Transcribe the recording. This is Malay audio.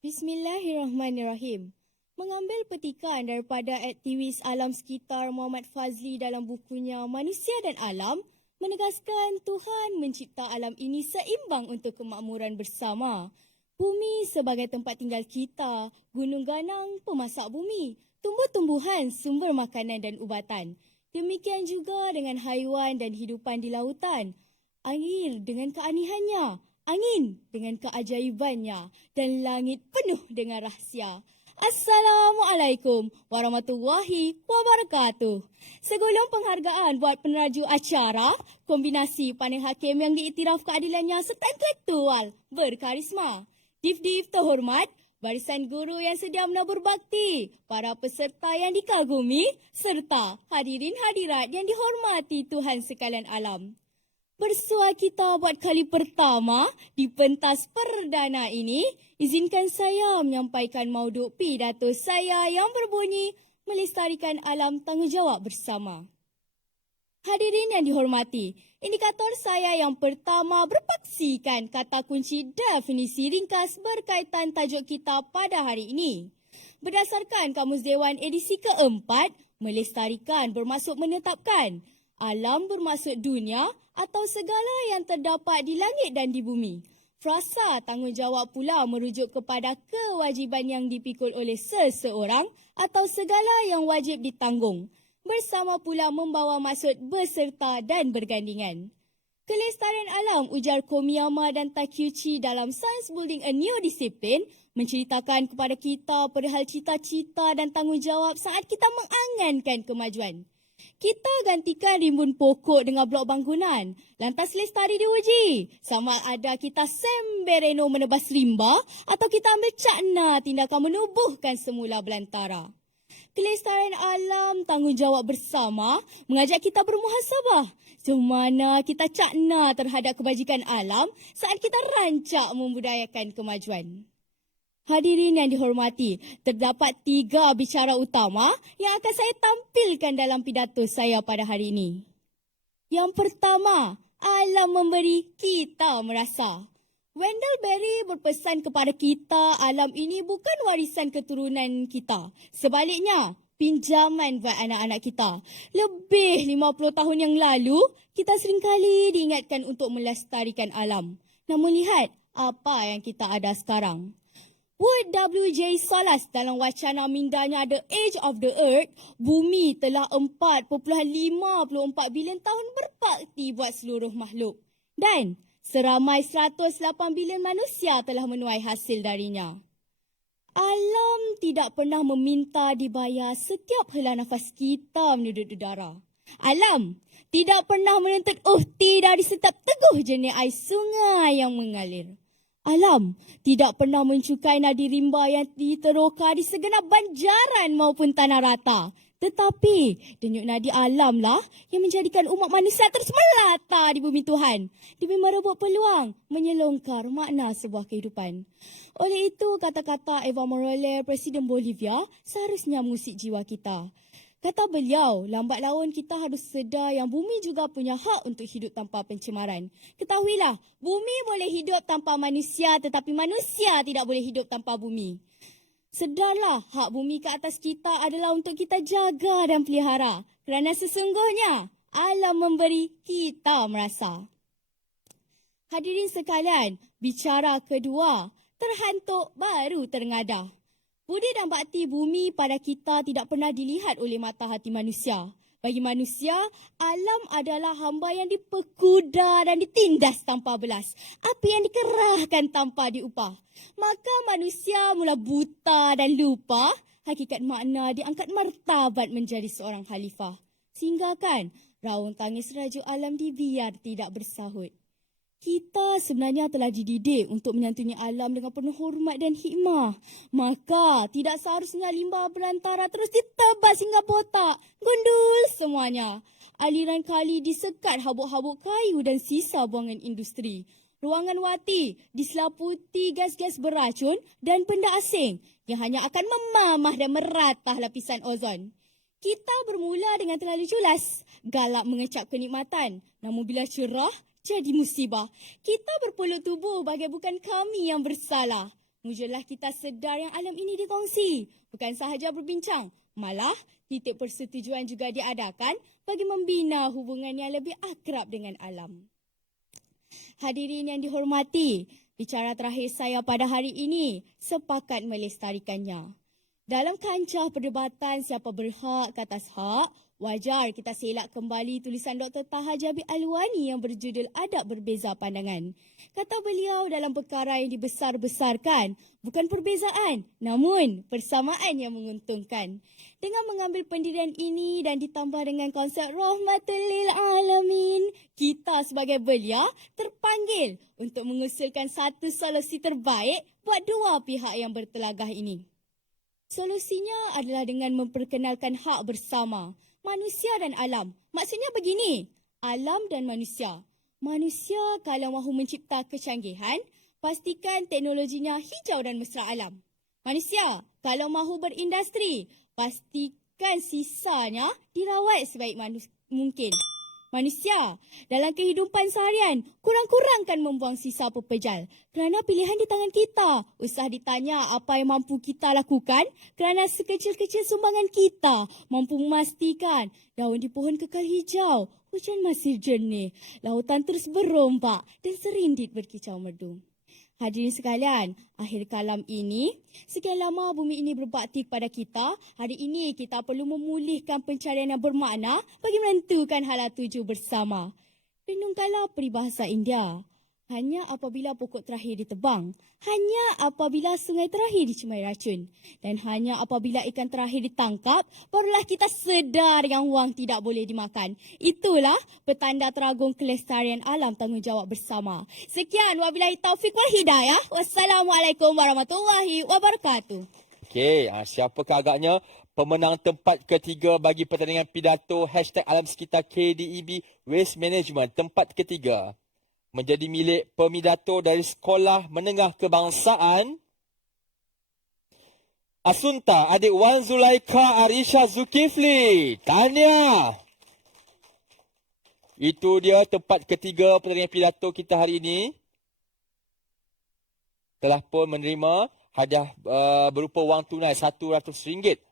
Bismillahirrahmanirrahim. Mengambil petikan daripada aktivis alam sekitar Muhammad Fazli dalam bukunya Manusia dan Alam, menegaskan Tuhan mencipta alam ini seimbang untuk kemakmuran bersama. Bumi sebagai tempat tinggal kita, gunung ganang pemasak bumi, tumbuh-tumbuhan sumber makanan dan ubatan. Demikian juga dengan haiwan dan hidupan di lautan. Air dengan keanehannya, angin dengan keajaibannya, dan langit penuh dengan rahsia. Assalamualaikum warahmatullahi wabarakatuh. Segulung penghargaan buat peneraju acara, kombinasi panel hakim yang diiktiraf keadilannya serta intelektual berkarisma. Div-div terhormat, barisan guru yang sedia menabur bakti, para peserta yang dikagumi, serta hadirin hadirat yang dihormati Tuhan sekalian alam. Bersua kita buat kali pertama di pentas perdana ini, izinkan saya menyampaikan mauduk pidato saya yang berbunyi melestarikan alam tanggungjawab bersama. Hadirin yang dihormati, indikator saya yang pertama berpaksikan kata kunci definisi ringkas berkaitan tajuk kita pada hari ini. Berdasarkan Kamus Dewan edisi keempat, melestarikan bermaksud menetapkan, alam bermaksud dunia atau segala yang terdapat di langit dan di bumi. Frasa tanggungjawab pula merujuk kepada kewajiban yang dipikul oleh seseorang atau segala yang wajib ditanggung. Bersama pula membawa maksud beserta dan bergandingan. Kelestarian alam ujar Komiyama dan Takeuchi dalam Science Building a New Discipline menceritakan kepada kita perihal cita-cita dan tanggungjawab saat kita mengangankan kemajuan. Kita gantikan rimbun pokok dengan blok bangunan. Lantas lestari diuji. Sama ada kita sembereno menebas rimba atau kita ambil cakna tindakan menubuhkan semula belantara. Kelestarian alam tanggungjawab bersama mengajak kita bermuhasabah. Semana kita cakna terhadap kebajikan alam saat kita rancak membudayakan kemajuan. Hadirin yang dihormati, terdapat 3 bicara utama yang akan saya tampilkan dalam pidato saya pada hari ini. Yang pertama, alam memberi, kita merasa. Wendell Berry berpesan kepada kita, alam ini bukan warisan keturunan kita. Sebaliknya, pinjaman buat anak-anak kita. Lebih 50 tahun yang lalu, kita seringkali diingatkan untuk melestarikan alam. Namun lihat apa yang kita ada sekarang. Wood W.J. Solas dalam wacana mindanya The Age of the Earth, bumi telah 4.54 bilion tahun berbakti buat seluruh makhluk. Dan seramai 108 bilion manusia telah menuai hasil darinya. Alam tidak pernah meminta dibayar setiap hela nafas kita menuduk udara. Alam tidak pernah menuntut uhti dari setiap teguh jernih air sungai yang mengalir. Alam tidak pernah mencukai nadi rimba yang diteroka di segenap banjaran maupun tanah rata. Tetapi denyut nadi alamlah yang menjadikan umat manusia terus melata di bumi Tuhan demi merebut peluang menyelongkar makna sebuah kehidupan. Oleh itu, kata-kata Evo Morales, Presiden Bolivia, seharusnya mengusik jiwa kita. Kata beliau, lambat laun kita harus sedar yang bumi juga punya hak untuk hidup tanpa pencemaran. Ketahuilah, bumi boleh hidup tanpa manusia tetapi manusia tidak boleh hidup tanpa bumi. Sedarlah, hak bumi ke atas kita adalah untuk kita jaga dan pelihara. Kerana sesungguhnya, alam memberi, kita merasa. Hadirin sekalian, bicara kedua, terhantuk baru terengadah. Budi dan bakti bumi pada kita tidak pernah dilihat oleh mata hati manusia. Bagi manusia, alam adalah hamba yang diperkuda dan ditindas tanpa belas. Api yang dikerahkan tanpa diupah. Maka manusia mula buta dan lupa hakikat makna diangkat martabat menjadi seorang khalifah. Sehingga kan, raung tangis Raja Alam dibiar tidak bersahut. Kita sebenarnya telah dididik untuk menyantuni alam dengan penuh hormat dan hikmah. Maka tidak seharusnya limbah belantara terus ditebas hingga botak, gundul semuanya. Aliran kali disekat habuk-habuk kayu dan sisa buangan industri. Ruangan wati diselaputi gas-gas beracun dan benda asing yang hanya akan memamah dan meratah lapisan ozon. Kita bermula dengan terlalu culas, galak mengecap kenikmatan. Namun bila cerah, jadi musibah. Kita berpeluk tubuh bagai bukan kami yang bersalah. Mujurlah kita sedar yang alam ini dikongsi. Bukan sahaja berbincang, malah titik persetujuan juga diadakan bagi membina hubungan yang lebih akrab dengan alam. Hadirin yang dihormati, bicara terakhir saya pada hari ini sepakat melestarikannya. Dalam kancah perdebatan siapa berhak ke atas hak, wajar kita selak kembali tulisan Dr. Taha Jabi Alwani yang berjudul Adab Berbeza Pandangan. Kata beliau dalam perkara yang dibesar-besarkan, bukan perbezaan, namun persamaan yang menguntungkan. Dengan mengambil pendirian ini dan ditambah dengan konsep rahmatul lil alamin, kita sebagai belia terpanggil untuk mengusulkan satu solusi terbaik buat dua pihak yang bertelagah ini. Solusinya adalah dengan memperkenalkan hak bersama, manusia dan alam. Maksudnya begini, alam dan manusia. Manusia kalau mahu mencipta kecanggihan, pastikan teknologinya hijau dan mesra alam. Manusia kalau mahu berindustri, pastikan sisanya dirawat sebaik mungkin. Manusia, dalam kehidupan seharian, kurang-kurangkan membuang sisa pepejal. Kerana pilihan di tangan kita. Usah ditanya apa yang mampu kita lakukan kerana sekecil-kecil sumbangan kita mampu memastikan daun di pohon kekal hijau, hujan masih jernih, lautan terus berombak dan serindit berkicau merdu. Hadirin sekalian, akhir kalam ini, sekian lama bumi ini berbakti kepada kita. Hari ini kita perlu memulihkan pencarian yang bermakna bagi menentukan hala tuju bersama. Renungkanlah peribahasa India. Hanya apabila pokok terakhir ditebang, hanya apabila sungai terakhir dicemari racun, dan hanya apabila ikan terakhir ditangkap, barulah kita sedar yang wang tidak boleh dimakan. Itulah petanda teragung kelestarian alam tanggungjawab bersama. Sekian, wabillahi taufiq wal hidayah. Wassalamualaikum warahmatullahi wabarakatuh. Okey, siapakah agaknya pemenang tempat ketiga bagi pertandingan pidato #Alam Sekitar KDEB Waste Management tempat ketiga? Menjadi milik pemidato dari Sekolah Menengah Kebangsaan Asunta, adik Wan Zulaika Arisha Zulkifli. Tahniah. Itu dia tempat ketiga pertandingan pidato kita hari ini. Telah pun menerima hadiah berupa wang tunai RM100.